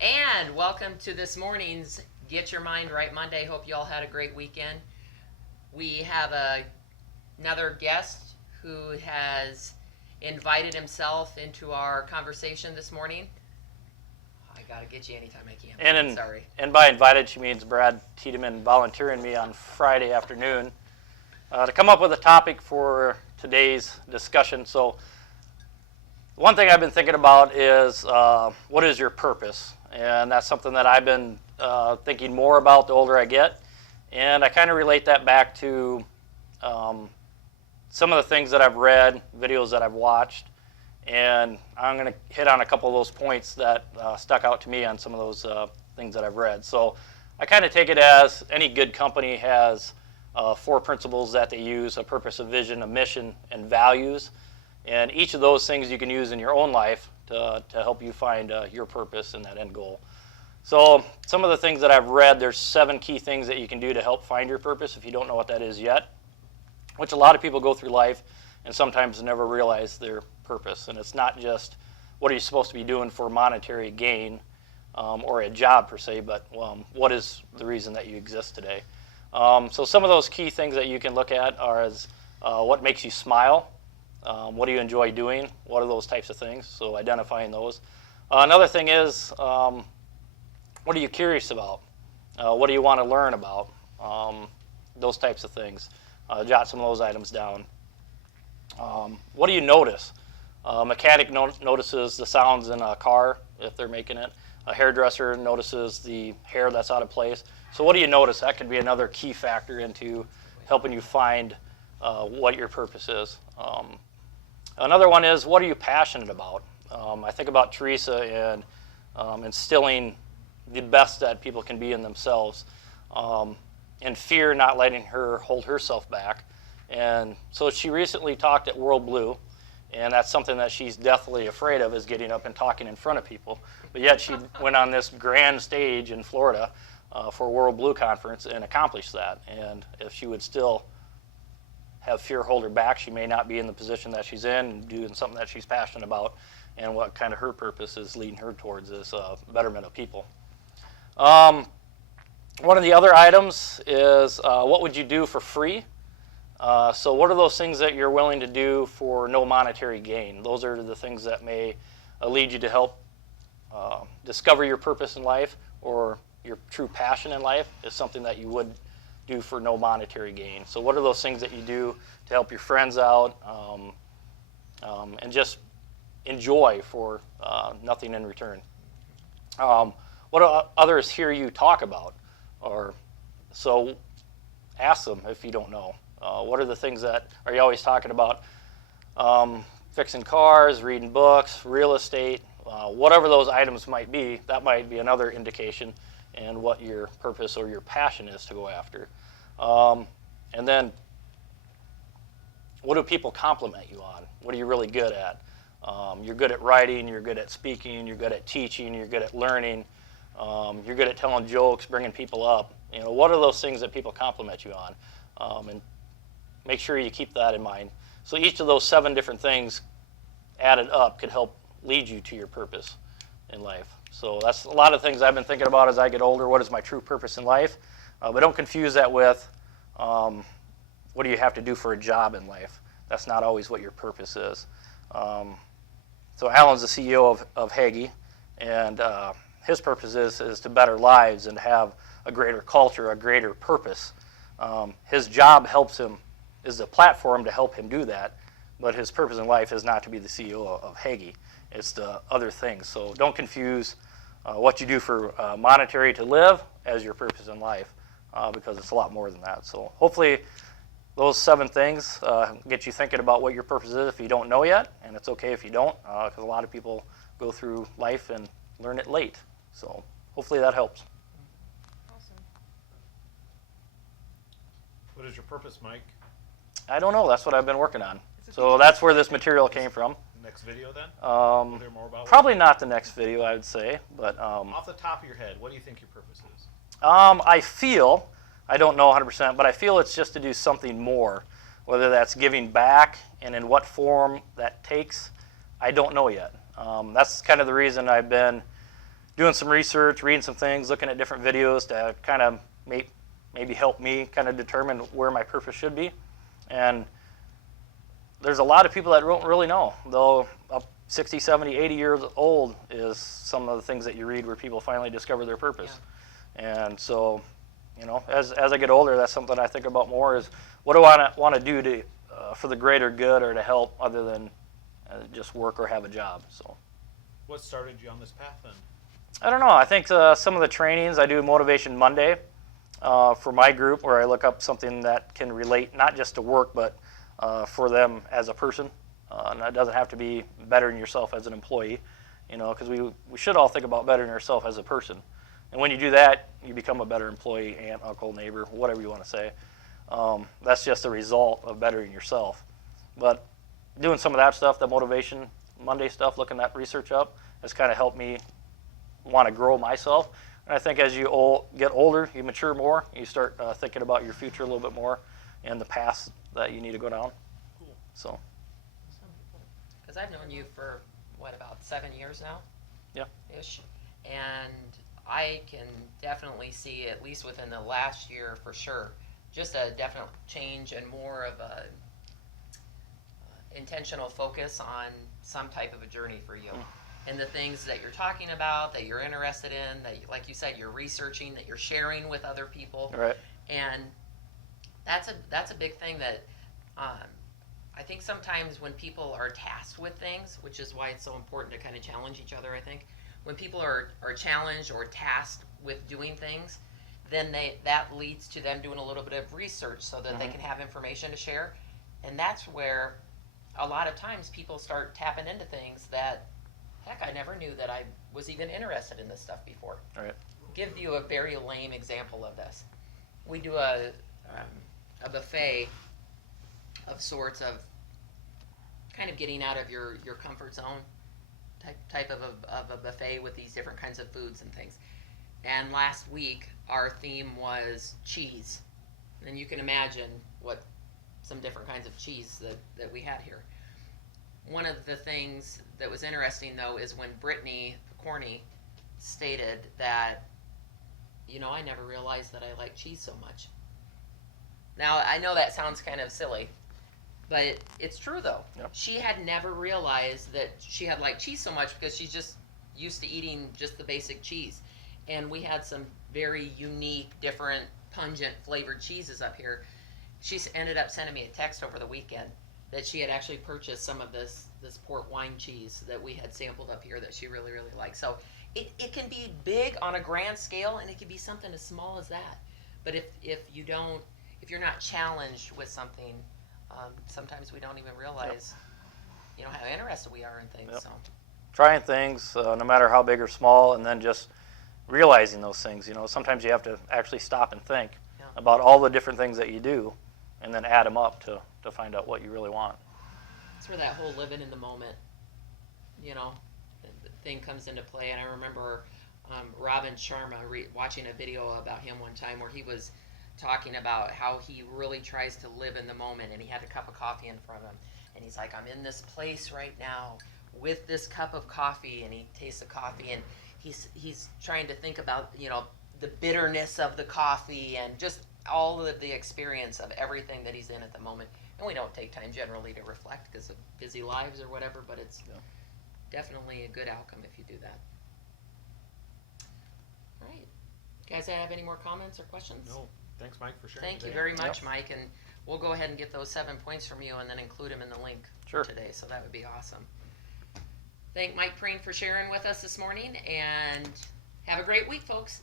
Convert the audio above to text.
And welcome to this morning's Get Your Mind Right Monday. Hope you all had a great weekend. We have another guest who has invited himself into our conversation this morning. I gotta get you anytime I can. Sorry. And by invited, she means Brad Tiedemann volunteering me on Friday afternoon to come up with a topic for today's discussion. So one thing I've been thinking about is what is your purpose? And that's something that I've been thinking more about the older I get. And I kind of relate that back to some of the things that I've read, videos that I've watched. And I'm going to hit on a couple of those points that stuck out to me on some of those things that I've read. So I kind of take it as any good company has 4 principles that they use: a purpose, a vision, a mission, and values. And each of those things you can use in your own life to help you find your purpose and that end goal. So some of the things that I've read, there's 7 key things that you can do to help find your purpose if you don't know what that is yet, which a lot of people go through life and sometimes never realize their purpose. And it's not just what are you supposed to be doing for monetary gain or a job per se, but what is the reason that you exist today. So some of those key things that you can look at are as what makes you smile. What do you enjoy doing? What are those types of things? So identifying those. Another thing is, what are you curious about? What do you want to learn about? Those types of things. Jot some of those items down. What do you notice? A mechanic notices the sounds in a car if they're making it. A hairdresser notices the hair that's out of place. So what do you notice? That could be another key factor into helping you find what your purpose is. Another one is, what are you passionate about? I think about Teresa and instilling the best that people can be in themselves, and fear not letting her hold herself back. And so she recently talked at World Blue, and that's something that she's deathly afraid of, is getting up and talking in front of people. But yet she went on this grand stage in Florida for World Blue Conference and accomplished that. And if she would still have fear hold her back, she may not be in the position that she's in and doing something that she's passionate about, and what kind of her purpose is leading her towards is betterment of people. One of the other items is what would you do for free? So what are those things that you're willing to do for no monetary gain? Those are the things that may lead you to help discover your purpose in life, or your true passion in life is something that you would do for no monetary gain. So what are those things that you do to help your friends out and just enjoy for nothing in return? What do others hear you talk about? So ask them if you don't know. What are the things that, are you always talking about? Fixing cars, reading books, real estate, whatever those items might be, that might be another indication and what your purpose or your passion is to go after. And then, what do people compliment you on? What are you really good at? You're good at writing, you're good at speaking, you're good at teaching, you're good at learning, you're good at telling jokes, bringing people up. You know, what are those things that people compliment you on? And make sure you keep that in mind. So each of those 7 different things added up could help lead you to your purpose in life. So that's a lot of things I've been thinking about as I get older. What is my true purpose in life? But don't confuse that with what do you have to do for a job in life. That's not always what your purpose is. So Alan's the CEO of Hagee, and his purpose is to better lives and have a greater culture, a greater purpose. His job helps him, is a platform to help him do that, but his purpose in life is not to be the CEO of Hagee. It's the other things. So don't confuse what you do for monetary to live as your purpose in life, because it's a lot more than that. So hopefully those 7 things get you thinking about what your purpose is if you don't know yet, and it's okay if you don't, because a lot of people go through life and learn it late. So hopefully that helps. Awesome. What is your purpose, Mike? I don't know. That's what I've been working on. So that's where this material came from. Next video then? We'll hear more about Probably not the next video, I would say, but off the top of your head, what do you think your purpose is? I feel, I don't know 100%, but I feel it's just to do something more. Whether that's giving back and in what form that takes, I don't know yet. That's kind of the reason I've been doing some research, reading some things, looking at different videos to kind of maybe help me kind of determine where my purpose should be. And there's a lot of people that don't really know, though up 60, 70, 80 years old is some of the things that you read where people finally discover their purpose. Yeah. And so, you know, as I get older, that's something I think about more is what do I want to do to for the greater good or to help other than just work or have a job. So, what started you on this path then? I don't know. I think some of the trainings, I do Motivation Monday for my group where I look up something that can relate not just to work but for them as a person. And it doesn't have to be bettering yourself as an employee, you know, because we should all think about bettering yourself as a person. And when you do that, you become a better employee, aunt, uncle, neighbor, whatever you want to say. That's just a result of bettering yourself. But doing some of that stuff, the Motivation Monday stuff, looking that research up, has kind of helped me want to grow myself. And I think as you get older, you mature more, you start thinking about your future a little bit more and the paths that you need to go down. Cool. So. Because I've known you for, what, about 7 years now? Yeah. Ish. And I can definitely see, at least within the last year for sure, just a definite change and more of a intentional focus on some type of a journey for you. And the things that you're talking about, that you're interested in, that, like you said, you're researching, that you're sharing with other people. Right. And that's a big thing that I think sometimes when people are tasked with things, which is why it's so important to kind of challenge each other, I think, when people are challenged or tasked with doing things, then that leads to them doing a little bit of research so that they can have information to share. And that's where a lot of times people start tapping into things that, heck, I never knew that I was even interested in this stuff before. All right. Give you a very lame example of this. We do a buffet of sorts of kind of getting out of your comfort zone type of a buffet with these different kinds of foods and things. And last week our theme was cheese. And you can imagine what some different kinds of cheese that we had here. One of the things that was interesting though is when Brittany Corney stated that, you know, I never realized that I like cheese so much. Now, I know that sounds kind of silly, but it's true though. Yep. She had never realized that she had liked cheese so much because she's just used to eating just the basic cheese. And we had some very unique, different, pungent flavored cheeses up here. She ended up sending me a text over the weekend that she had actually purchased some of this port wine cheese that we had sampled up here that she really, really liked. So it can be big on a grand scale, and it can be something as small as that. But if you're not challenged with something, sometimes we don't even realize, you know, how interested we are in things. Yep. So Trying things, no matter how big or small, and then just realizing those things. You know, sometimes you have to actually stop and think about all the different things that you do, and then add them up to find out what you really want. that's where that whole living in the moment, you know, thing comes into play. And I remember Robin Sharma watching a video about him one time where he was talking about how he really tries to live in the moment, and he had a cup of coffee in front of him, and he's like, I'm in this place right now with this cup of coffee, and he tastes the coffee, and he's trying to think about, you know, the bitterness of the coffee and just all of the experience of everything that he's in at the moment. And we don't take time generally to reflect because of busy lives or whatever, but it's definitely a good outcome if you do that. All right. Guys, have any more comments or questions? No. Thanks, Mike, for sharing. Thank you today. very much, Mike, and we'll go ahead and get those 7 points from you and then include them in the link Sure. for today, so that would be awesome. Thank Mike Preen for sharing with us this morning, and have a great week, folks.